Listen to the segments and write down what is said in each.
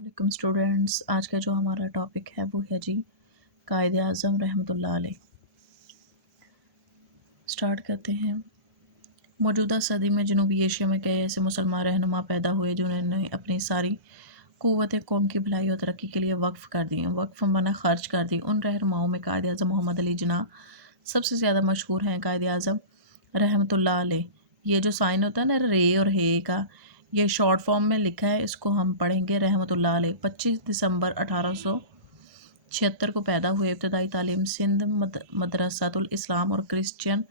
Welcome students. आज का जो हमारा टॉपिक है वो है जी कायदे आज़म रहमतुल्लाह अलैह। स्टार्ट करते हैं। मौजूदा सदी में जनूबी एशिया में कई ऐसे मुसलमान रहनुमा पैदा हुए जिन्होंने अपनी सारी क़ुव्वतें कौम की भलाई और तरक्की के लिए वक्फ़ कर दी, वक्फ़ मना खर्च कर दी। उन रहनुमाओं में कायदे आज़म मोहम्मद अली जिन्ना सबसे ज़्यादा मशहूर हैं। कायदे आज़म रहमतुल्लाह अलैह, ये जो साइन होता है ना रे और हे का, ये शॉर्ट फॉर्म में लिखा है, इसको हम पढ़ेंगे रहमतुल्लाह अलैह। 25 दिसंबर 1876 को पैदा हुए। इब्तदाई तालीम सिंध मदरसातुल इस्लाम और क्रिश्चियन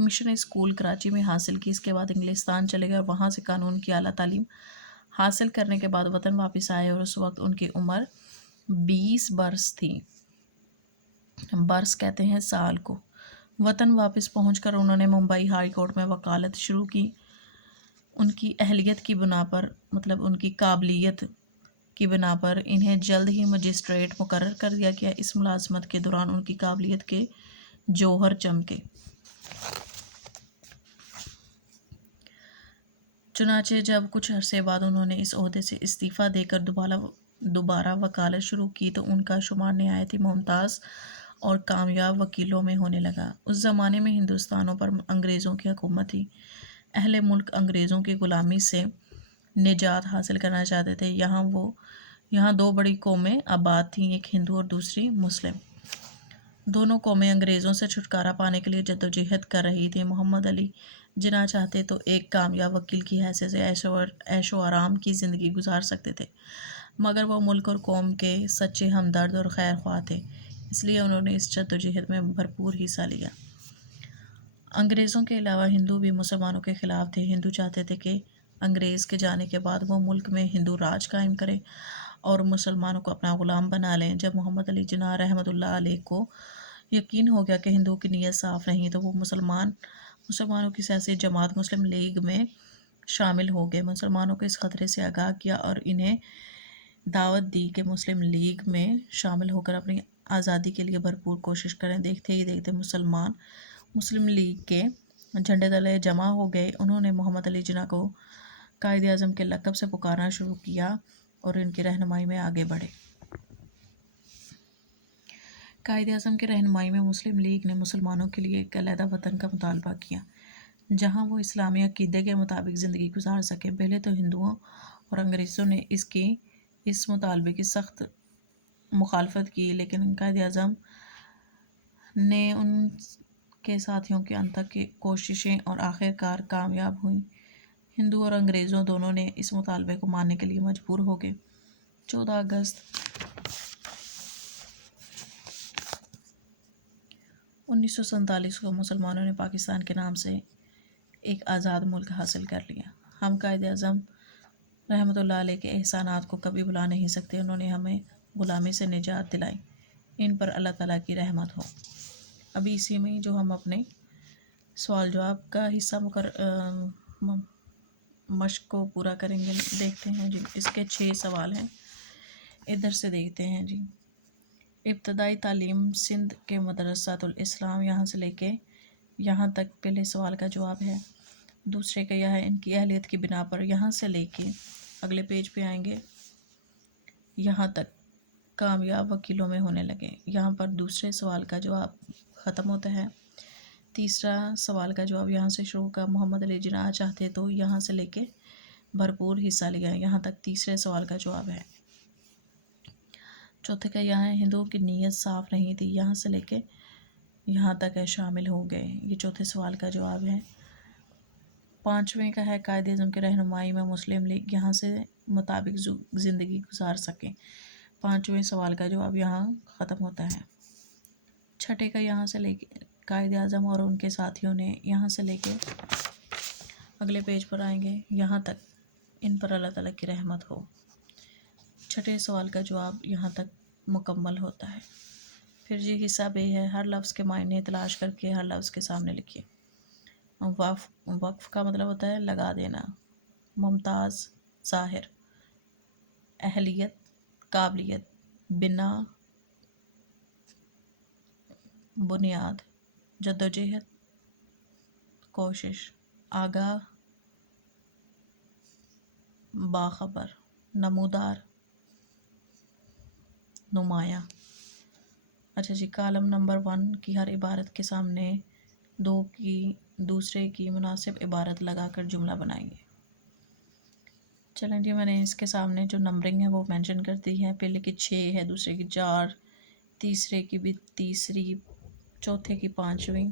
मिशन स्कूल कराची में हासिल की। इसके बाद इंग्लिस्तान चले गए और वहाँ से कानून की आला तालीम हासिल करने के बाद वतन वापस आए और उस वक्त उनकी उम्र 20 बरस थी। बरस कहते हैं साल को। वतन वापस पहुंचकर उन्होंने मुंबई हाई कोर्ट में वकालत शुरू की। उनकी अहलियत की बिना पर, मतलब उनकी काबिलियत की बिना पर इन्हें जल्द ही मजिस्ट्रेट मुकर्रर कर दिया गया। इस मुलाजमत के दौरान उनकी काबिलियत के जौहर चमके। चुनाचे जब कुछ अरसे बाद उन्होंने इस ओहदे से इस्तीफ़ा देकर दोबारा वकालत शुरू की तो उनका शुमार नहायत ही मुमताज़ और कामयाब वकीलों में होने लगा। उस ज़माने में हिंदुस्तानों पर अंग्रेज़ों की हुकूमत थी। अहले मुल्क अंग्रेज़ों की ग़ुलामी से निजात हासिल करना चाहते थे। यहाँ दो बड़ी कौमें आबाद थीं, एक हिंदू और दूसरी मुस्लिम। दोनों कौमें अंग्रेज़ों से छुटकारा पाने के लिए जद्दोजहद कर रही थी। मोहम्मद अली जिन्ना चाहते तो एक कामयाब वकील की हैसियत से ऐशो आराम की ज़िंदगी गुजार सकते थे, मगर वो मुल्क और कौम के सच्चे हमदर्द और खैर ख्वाह थे, इसलिए उन्होंने इस जद्दोजहद में भरपूर हिस्सा लिया। अंग्रेज़ों के अलावा हिंदू भी मुसलमानों के ख़िलाफ़ थे। हिंदू चाहते थे कि अंग्रेज़ के जाने के बाद वो मुल्क में हिंदू राज कायम करें और मुसलमानों को अपना ग़ुलाम बना लें। जब मोहम्मद अली जिन्ना रहमतुल्लाह अलैह को यकीन हो गया कि हिंदुओं की नीयत साफ़ नहीं, तो वो मुसलमानों की सियासी जमात मुस्लिम लीग में शामिल हो गए। मुसलमानों को इस ख़तरे से आगाह किया और इन्हें दावत दी कि मुस्लिम लीग में शामिल होकर अपनी आज़ादी के लिए भरपूर कोशिश करें। देखते ही देखते मुसलमान मुस्लिम लीग के झंडे तले जमा हो गए। उन्होंने मोहम्मद अली जिन्ना को कायदे आज़म के लक़ब से पुकारना शुरू किया और इनकी रहनुमाई में आगे बढ़े। कायदे आज़म की रहनुमाई में मुस्लिम लीग ने मुसलमानों के लिए एक अलहदा वतन का मुतालबा किया जहाँ वो इस्लामी अक़ीदे के मुताबिक ज़िंदगी गुजार सकें। पहले तो हिंदुओं और अंग्रेज़ों ने इस मुतालबे की सख्त मुखालफत की, लेकिन कायदे आज़म ने उनके साथियों के अंत तक की कोशिशें और आखिरकार कामयाब हुई। हिंदू और अंग्रेज़ों दोनों ने इस मुतालबे को मानने के लिए मजबूर हो गए। 14 अगस्त 1947 को मुसलमानों ने पाकिस्तान के नाम से एक आज़ाद मुल्क हासिल कर लिया। हम कायदे आज़म रहमतुल्लाह अलैह के एहसानात को कभी भुला नहीं सकते। उन्होंने हमें ग़ुलामी से निजात दिलाई। इन पर अल्लाह ताला की रहमत हो। अभी इसी में जो हम अपने सवाल जवाब का हिस्सा मश्क को पूरा करेंगे। देखते हैं जी, इसके 6 सवाल हैं, इधर से देखते हैं जी। इब्तदाई तालीम सिंध के मदरसातुल इस्लाम, यहाँ से लेके यहाँ तक पहले सवाल का जवाब है। दूसरे का यह है इनकी अहलियत की बिना पर, यहाँ से लेके अगले पेज पे आएंगे यहाँ तक कामयाब वकीलों में होने लगे। यहाँ पर दूसरे सवाल का जवाब ख़त्म होता है। तीसरा सवाल का जवाब यहाँ से शुरू का मोहम्मद अली जिन्ना चाहते तो यहाँ से लेके भरपूर हिस्सा लिया, यहाँ तक तीसरे सवाल का जवाब है। चौथे का यहाँ है हिंदुओं की नीयत साफ़ नहीं थी, यहाँ से लेके यहाँ तक है शामिल हो गए, ये चौथे सवाल का जवाब है। पाँचवें का है कायदे आज़म की रहनुमाई में मुस्लिम लीग यहाँ से मुताबिक ज़िंदगी गुजार सकें। पाँचवें सवाल का जवाब यहाँ ख़त्म होता है। छठे का यहाँ से लेके कायदे आज़म और उनके साथियों ने यहाँ से लेके अगले पेज पर आएंगे यहाँ तक, इन पर अल्लाह ताला की रहमत हो। छठे सवाल का जवाब यहाँ तक मुकम्मल होता है। फिर जी हिस्सा बे है, हर लफ्ज़ के मायने तलाश करके हर लफ्ज़ के सामने लिखिए। वक्फ़ का मतलब होता है लगा देना। मुमताज़, ज़ाहिर, अहलियत, काबिलियत, बिना, बुनियाद, जद्दोजहद, कोशिश, आगाह, बाखबर, नमूदार, نمایاں۔ اچھا جی، کالم نمبر 1 کی ہر عبارت کے سامنے دوسرے کی مناسب عبارت لگا کر جملہ بنائیے۔ چلیں جی، میں نے اس کے سامنے جو نمبرنگ ہے وہ مینشن کر دی ہے۔ پہلے کی 6 ہے، دوسرے کی 4، تیسرے کی بھی تیسری، چوتھے کی 5ویں۔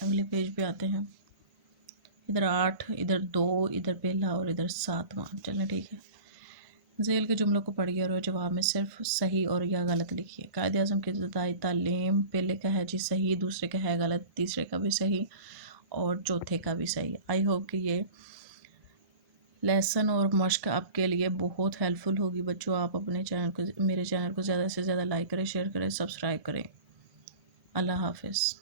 اگلے پیج پہ آتے ہیں۔ ادھر 8، ادھر 2، ادھر پہلا اور ادھر 7واں۔ چلیں ٹھیک ہے، ذیل کے جملوں کو پڑھیے اور جواب میں صرف صحیح اور یا غلط لکھیے۔ قائد اعظم کی ابتدائی تعلیم، پہلے کا ہے جی صحیح، دوسرے کا ہے غلط، تیسرے کا بھی صحیح اور چوتھے کا بھی صحیح۔ آئی ہوپ کہ یہ لیسن اور مشق آپ کے لیے بہت ہیلپ فل ہوگی بچوں۔ آپ اپنے میرے چینل کو زیادہ سے زیادہ لائک کریں، شیئر کریں، سبسکرائب کریں۔ اللہ حافظ۔